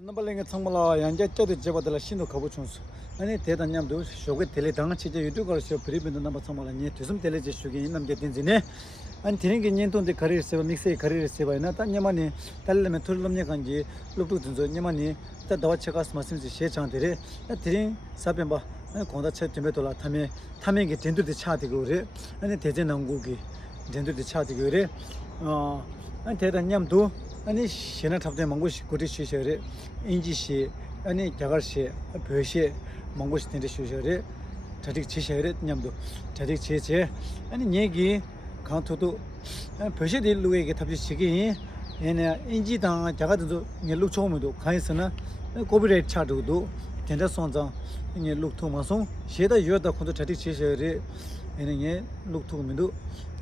넘발랭에 정말로 양자 쩌도 제바들 신도 거부 총수 아니 대단냠도 쇼게 텔레 당치제 유튜브 걸서 프리빈도 넘어 정말니 두숨 텔레제 쇼게 남게 된지네 아니 되는 게 년도인데 가리르세 믹스에 가리르세 바이나 단냐만이 달래면 툴럼냐 간지 룩룩든저 냐만이 다 다와체가스 말씀지 셰장들이 드린 사변바 공다 채점에 돌아 탐에게 된도데 차디고 그래 아니 대제 남국이 된도데 차디고 그래 아니 대단냠도 아니 신나 탑대 망고시 고리 시셔레 인지시 아니 자갈시 벼시 망고시 텐데 시셔레 자직 지셔레 냠도 자직 제제 아니 얘기 강토도 벼시들 루에게 탑지 시기 얘네 인지당 자가도 녀룩 처음에도 가이스나 고비레 차도도 텐데 손장 녀 룩토마송 셰다 유다 콘도 자직 지셔레 얘네 룩토면도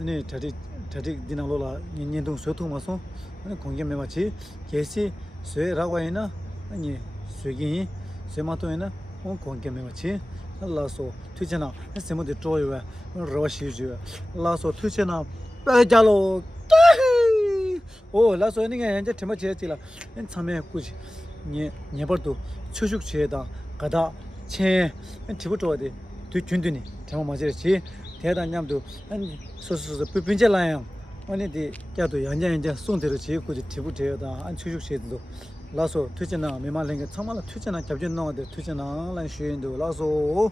아니 자직 디나로라 년동 소통마송 아니 공개매 마치 계시 쇠라고 하이나 아니 쇠기 쇠마토에나 공개매 마치 라소 투잖아 세모데 조여와 러시주 라소 투잖아 빠자로 오 라소 에닝에 현재 테마체티라 엔 참에 꾸지 녀버도 추죽체다 가다 체 티부터데 뒤준드니 테마 맞으지 대단냠도 아니 소소소 빈제라양 아니디 야도 연장연장 송대로 지역구지 지부되어다 안 추죽시도 라소 투잖아 메말랭게 참말로 투잖아 잡전 나와데 투잖아 란 쉬인도 라소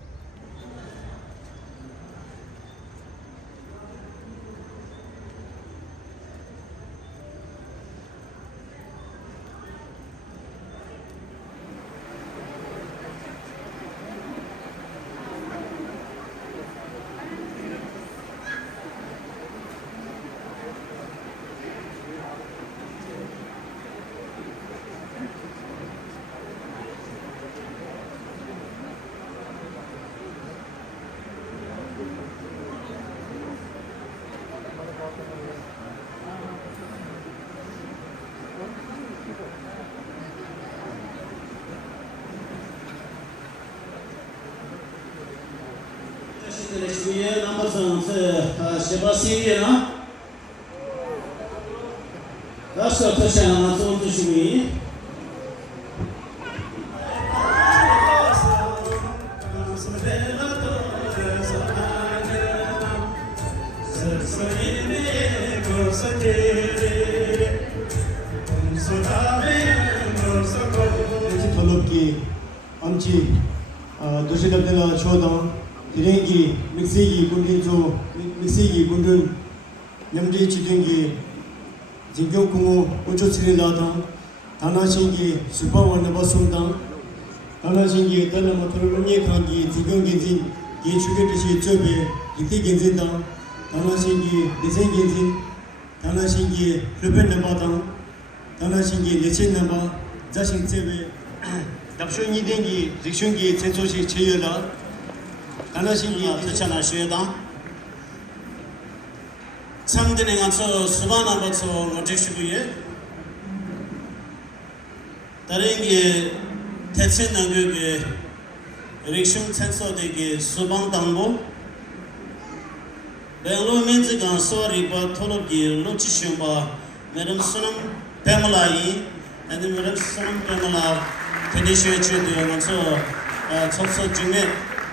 Şuraya namazımızı şebasiyena Nasıl taşan namazı oldu şurayı ki amchi doshidabdela chodam direngi mixigi kundinjo mixigi kundun nyamdi chidingi jingyo kungu ocho chirilada tanashingi supawana basumda tanashingi tanama turulunye kangi jingyo genzin ge chugetishi chobe iti genzinda tanashingi desen genzin tanashingi rupen nambada tanashingi lechen namba zashin tsebe 답쇼니 dengi rikshungi chensoshi cheyola 단하신기 taşana şuyada Samdine ngatso subana batso notishuye Tarengi tetsen nangöge rikshung chenso degi subang dambo Benglo menzigan sori ba tolobgi lochishumba meram sunam pemalayi and meram sunam pemala Tendishu chudu ngatso chokso jume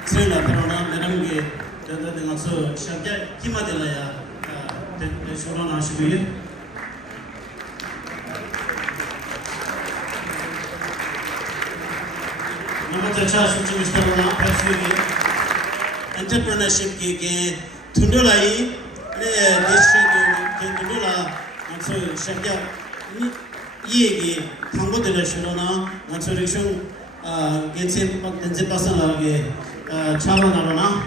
tsela parona meramge tada ngatso shabya kimadela ya te shorona shibuye Namata cha suchi mistarona pasuri entrepreneurship ke thundolai ne deshe ke thundola ngatso shabya 이게 당고들을 실어나 나처리숑 gense gense pasanlarge 차원하러나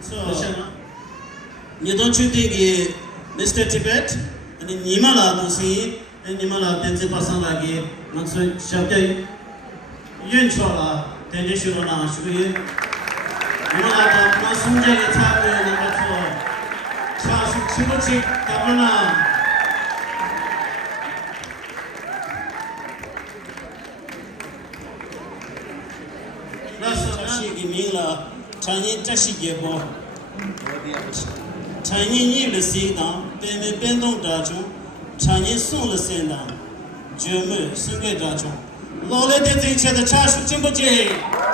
so 니도 추디기 Mr. Tibet 아니 니마라 도시 니마라 gense pasanlarge 나처 샤게 윤초라 덴제 실어나 슈게 우리가 또 순정에 참여하는 것으로 차수 치부치 가거나 그래서 자식이 민라 자니 자식이 뭐 Chinese le sida, peme pendong dajo, Chinese son le senda, Jeme singe dajo. Lole de teacher the chash chimboje.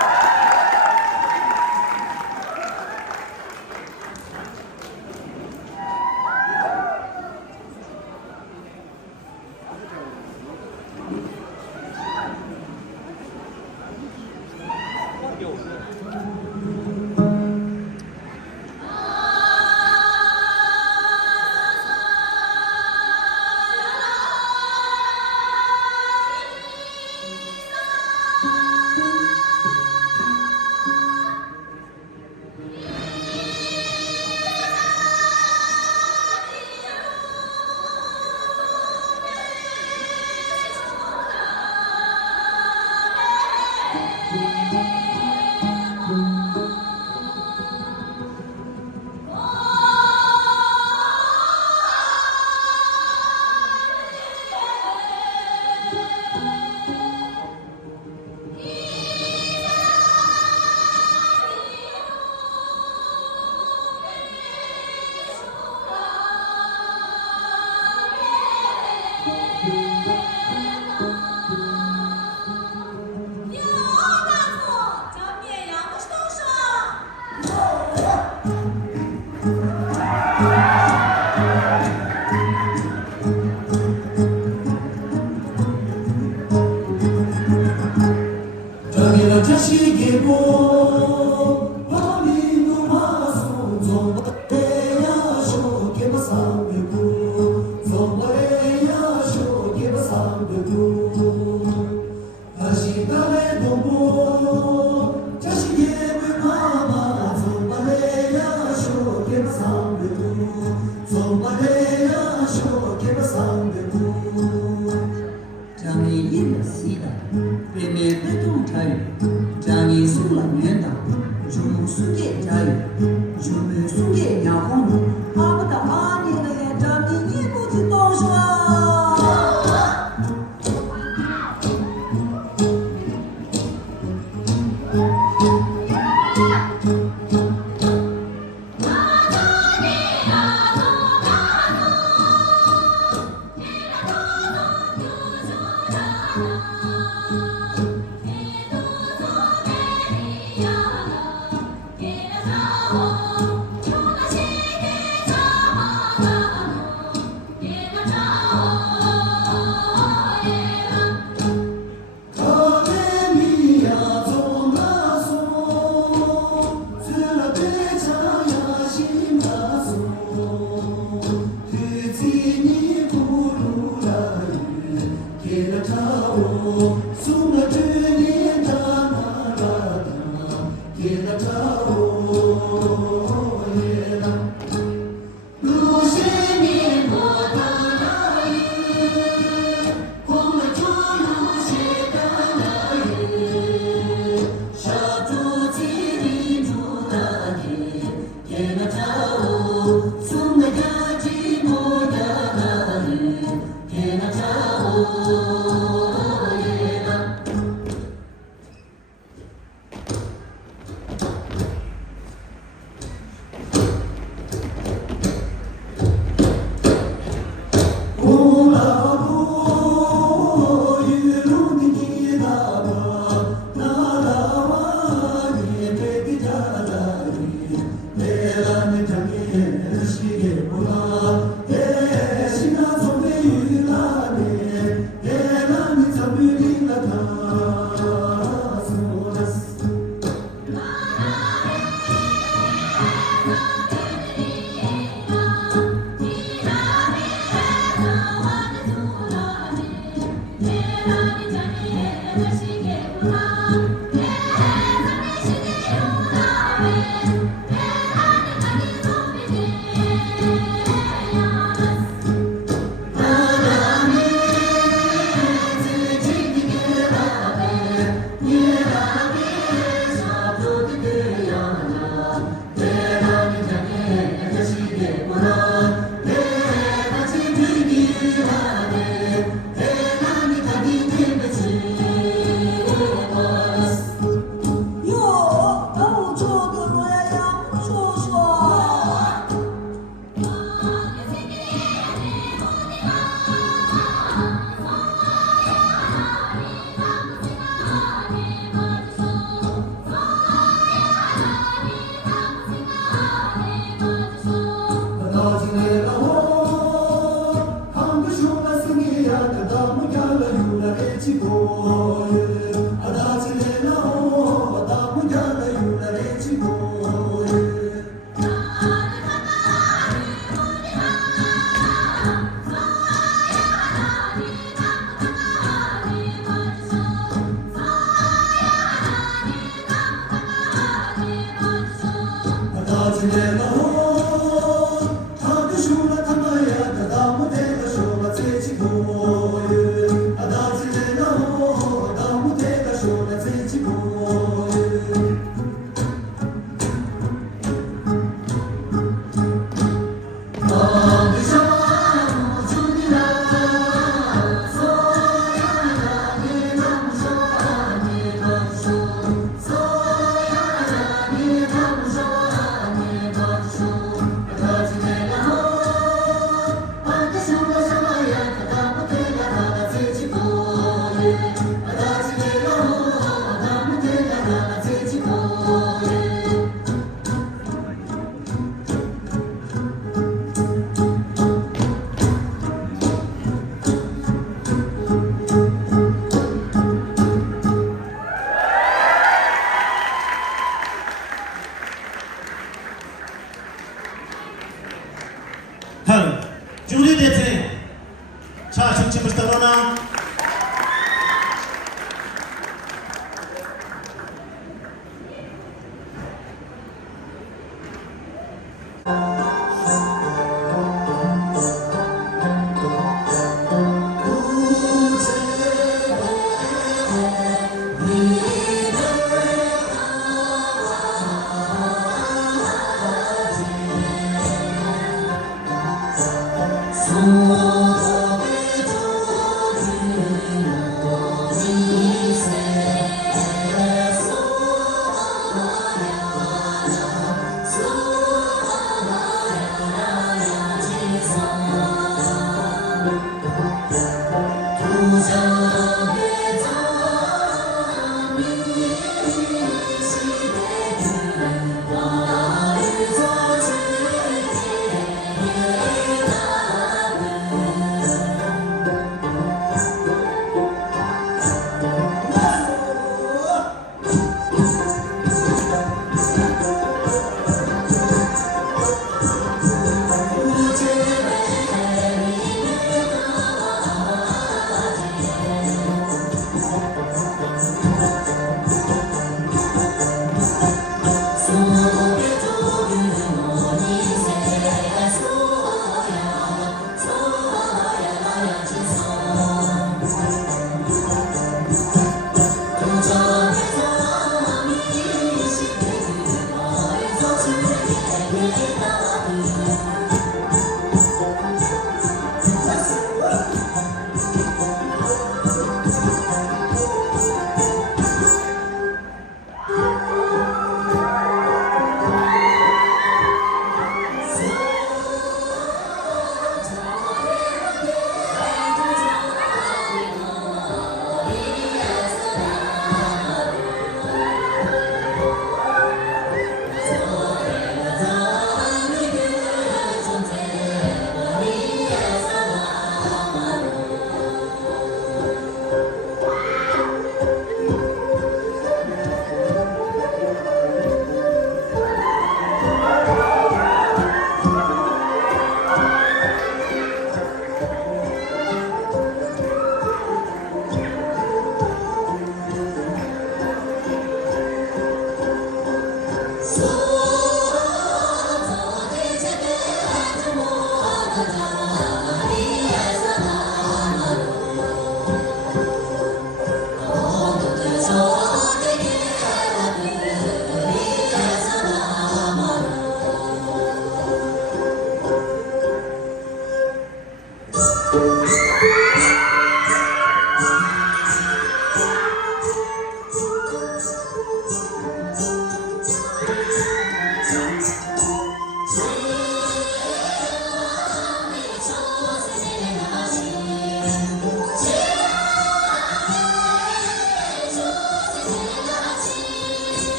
So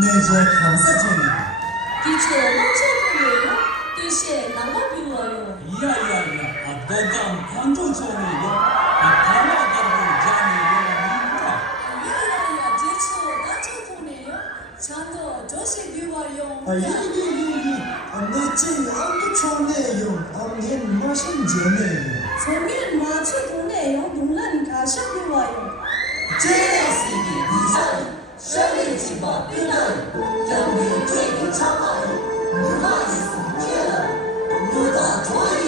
내제 감사드립니다. 기초 멈춰보네요. 뜻이 나와 비워요. 야야야, 아까당 관조전이요. 아까나다고 자네요. 야야야, 기초 낮춰보네요. 잔도 조시 비워요. 여기 내제 아무 좋네요. 아무튼 맛있네요. 성인 맞춰보네요. 논란 가셔 비워요. JSB 비전 셔리지마 비난 경기 트레이닝 참아요 누가 있으면 누가 좋아하는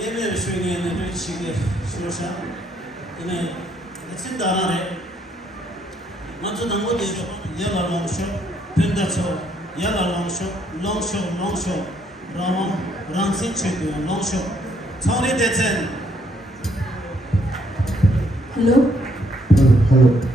예매 수행에 있는 시기 싫어서 이네 진다라래 먼저 남고대로 야라 롱쇼 펜다초 야라 롱쇼 라마 랑신 체도 롱쇼 처리 대전 Hello? Hello.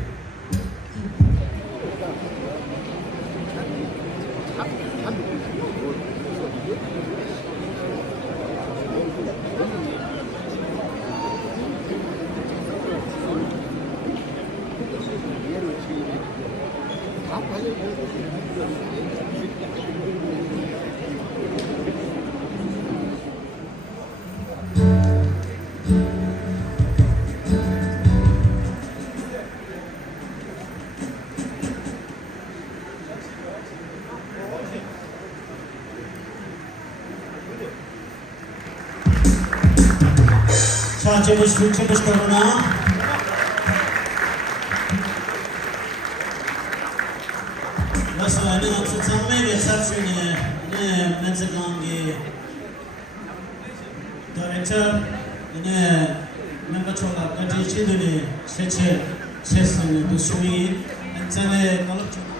제발 술집을 시켜보나? 그래서 아니 없어 장면에 삽수네 네 멘트강기 다이렉터 네 멤버 초가 같이 치더니 세체 세스는 또 수위 한참에 걸었죠.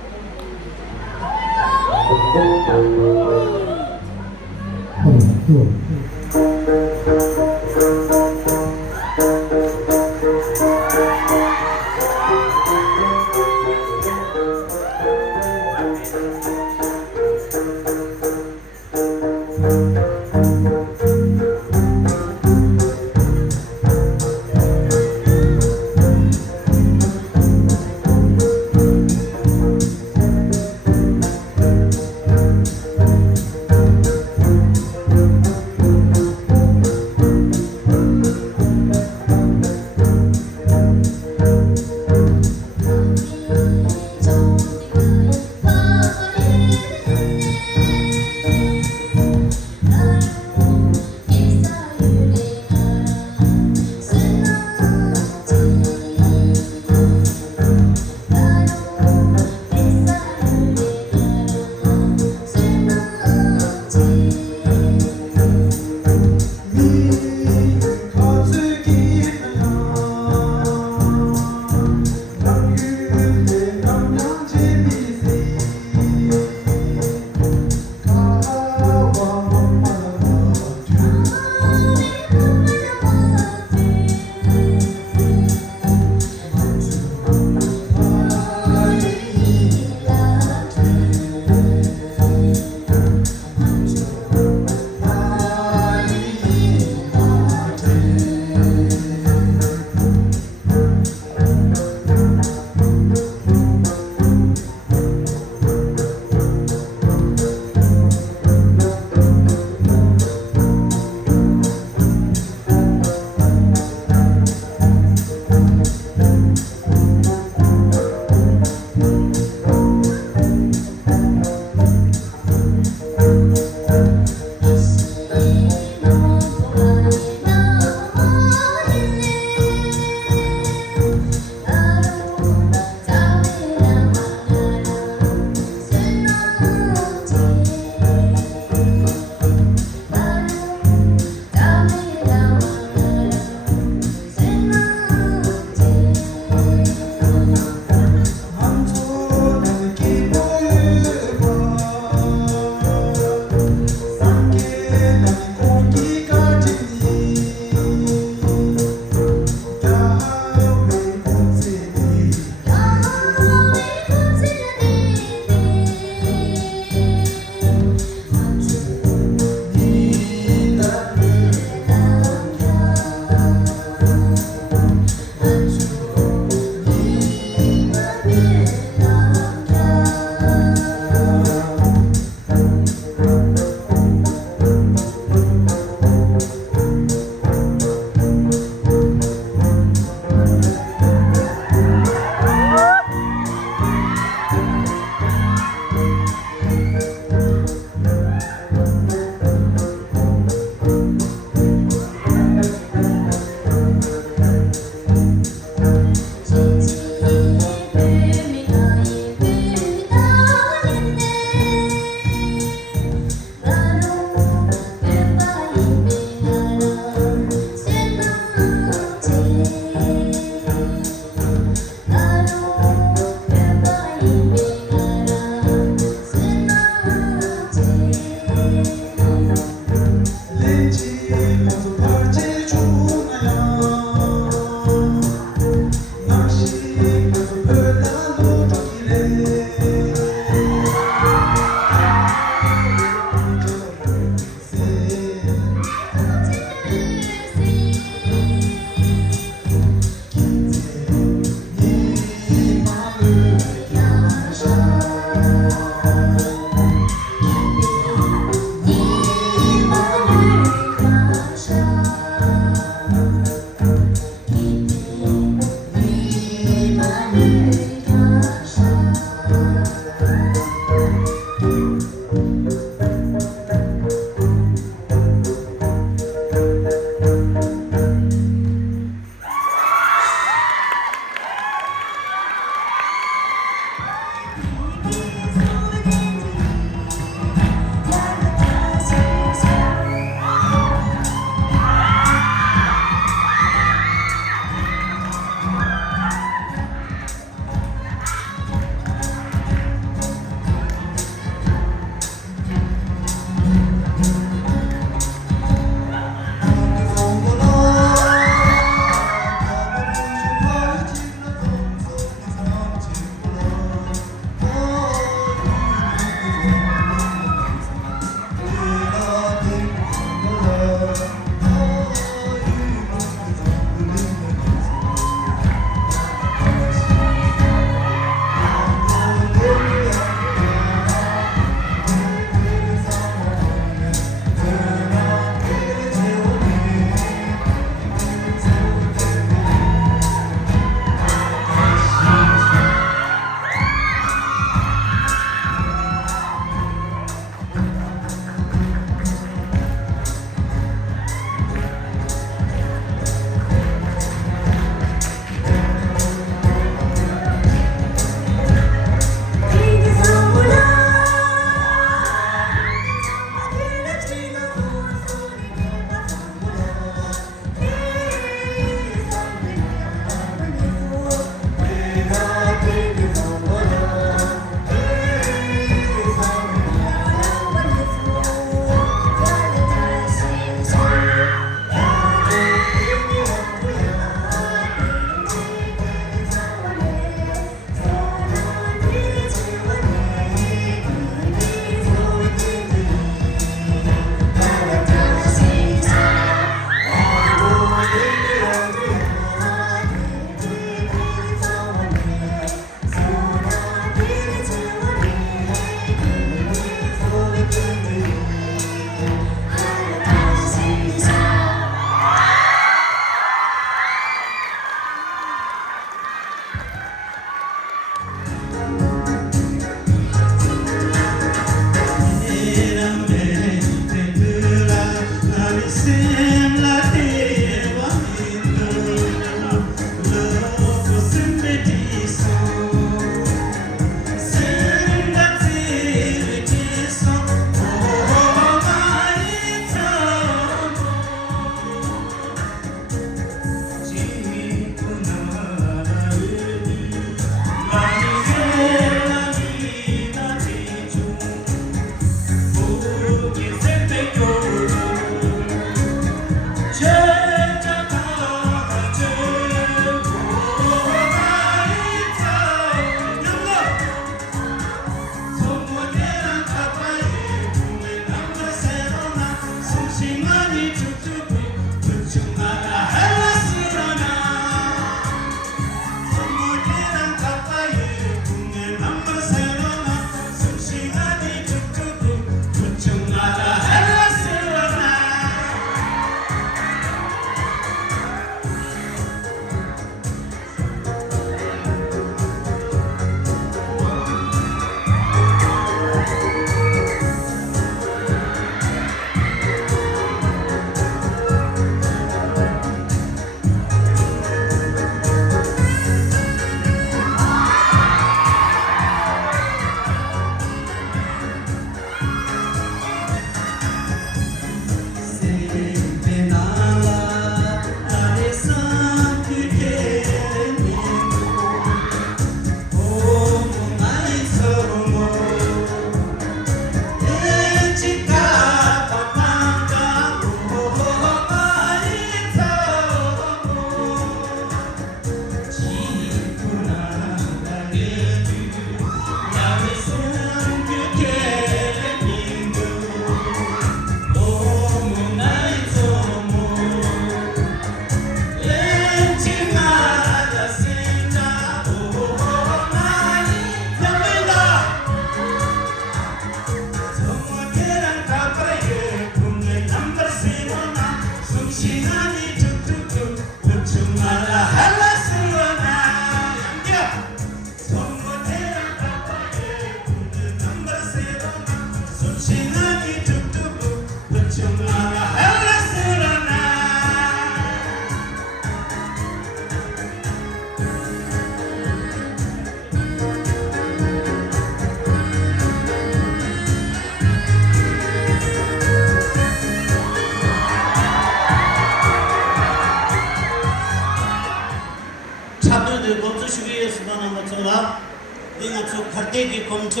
Parteki komchu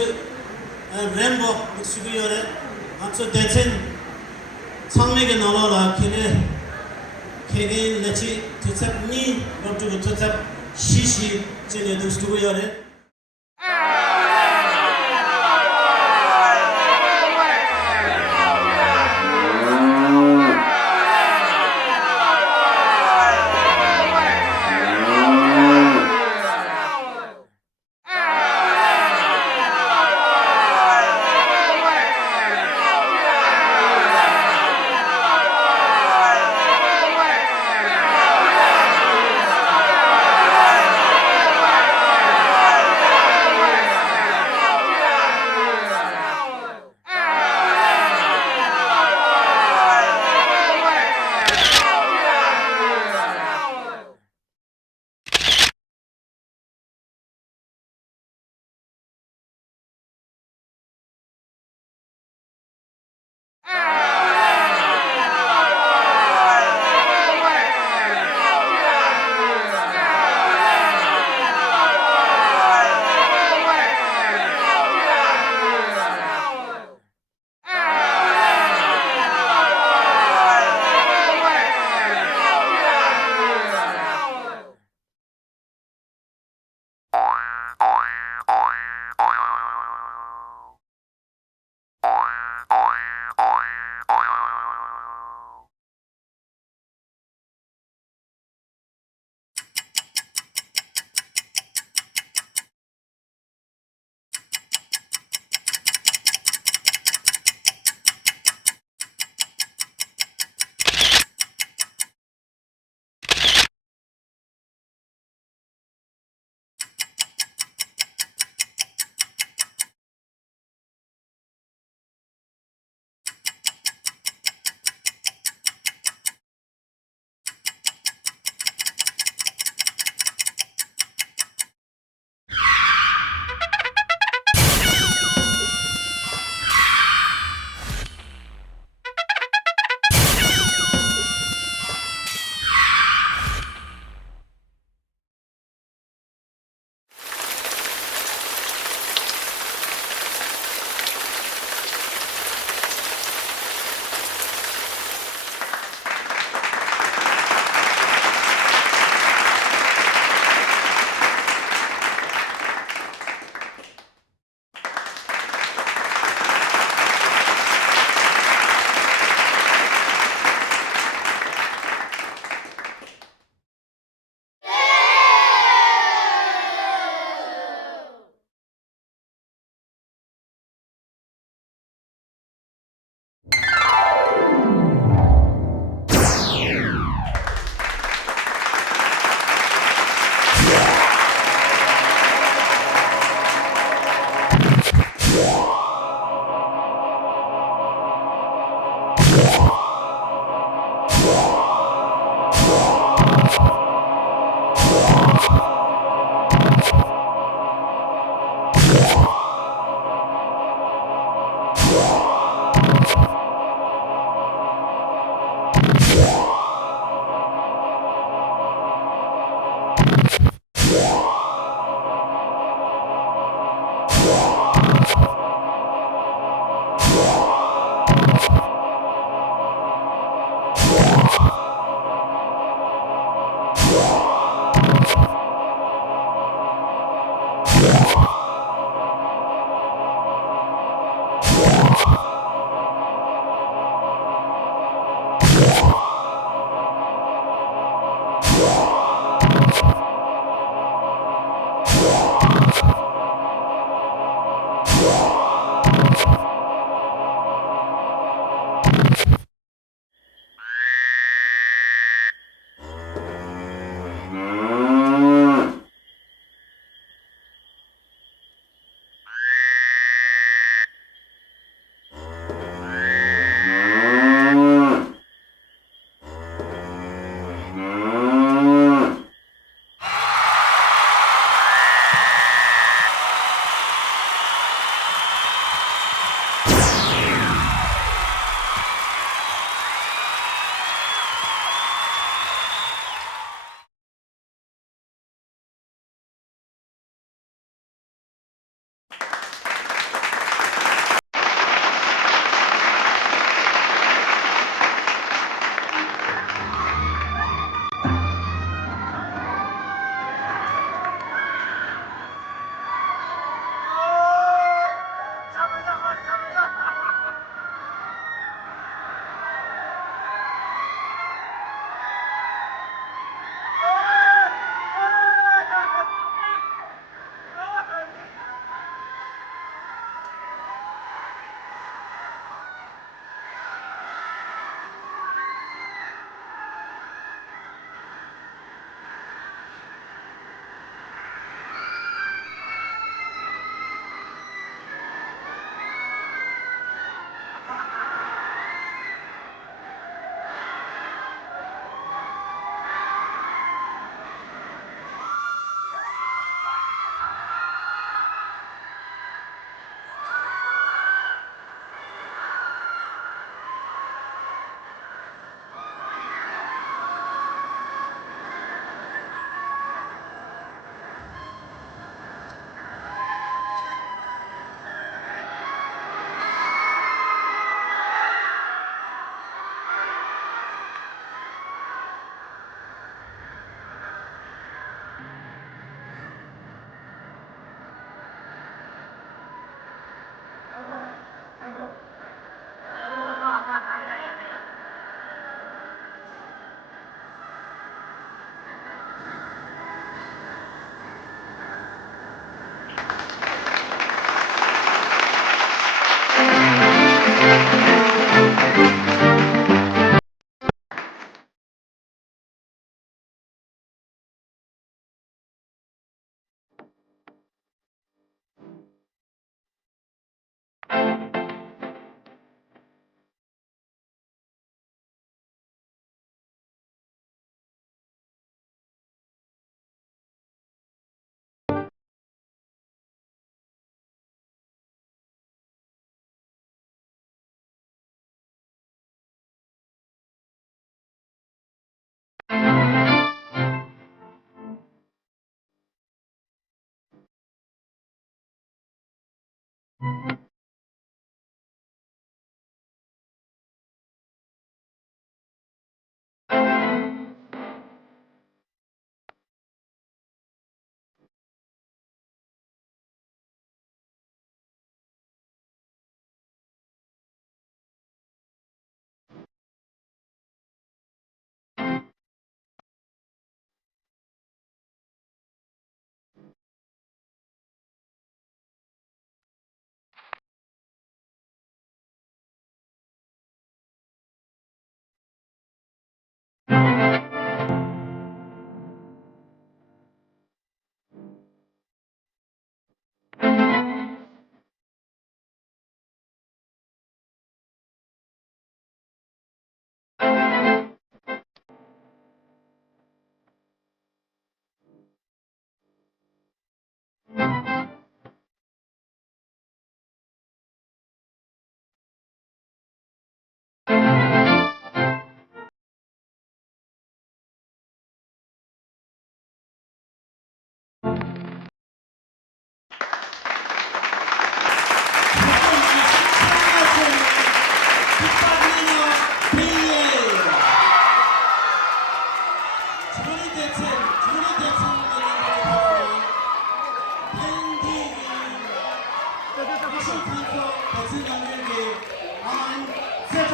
Rambo sugiyore atso dechen changmege nalala kene lechi tutsap ni robtu tutsap shishi chene du sugiyore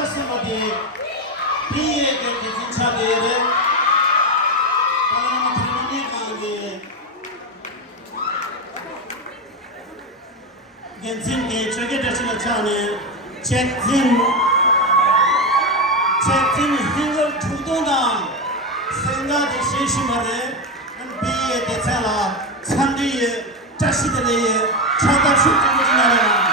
somebody be a Chabere. Genzin ke chege dashina chane check in hingal thudona senga de sheshimare and be a detala sandi tashidale chata shukujina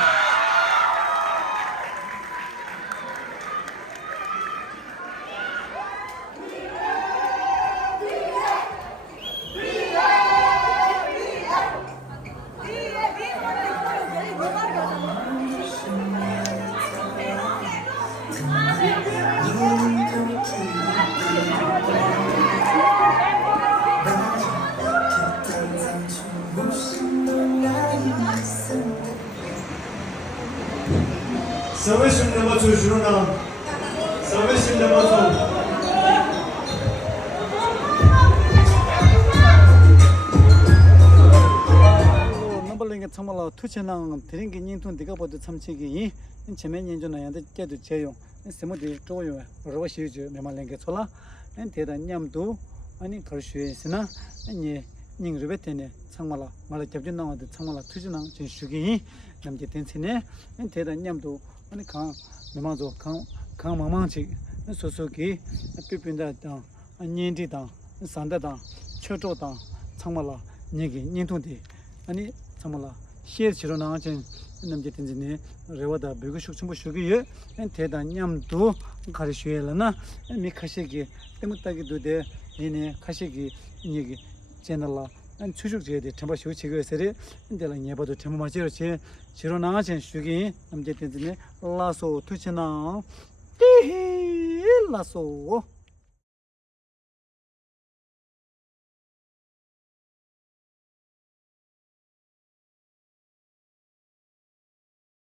Salvation number 2 Juruna. Salvation number 2. 넘버링에 참말로 투체랑 드링기 닌톤 디가 보도 참치기 이 체면 연주나야데 깨도 제용 세모디 쪼요 로시주 메말랭게 촐라 엔 대다 냠도 아니 걸슈에스나 아니 닝르베테네 참말로 말을 잡진 나와도 참말로 투지랑 진슈기 남게 텐체네 엔 대다 냠도 아니 강 메마조 강 망망치 소소기 피핀다다 안니디다 산다다 쳐조다 참말로 니기 닌톤디 아니 참말로 시에치로 나가진 남게 텐지네 레와다 베고슈 춤부 슈기에 엔 대다 냠도 가르슈엘나 미카시기 때문다기도 돼 얘네 카시기 얘기 채널라 안 추적제에 템바 쇼치고서리 인데라 예바도 템바 마지로치 지로 나가진 슈기 남게 텐지네 라소 투치나 띠히 라소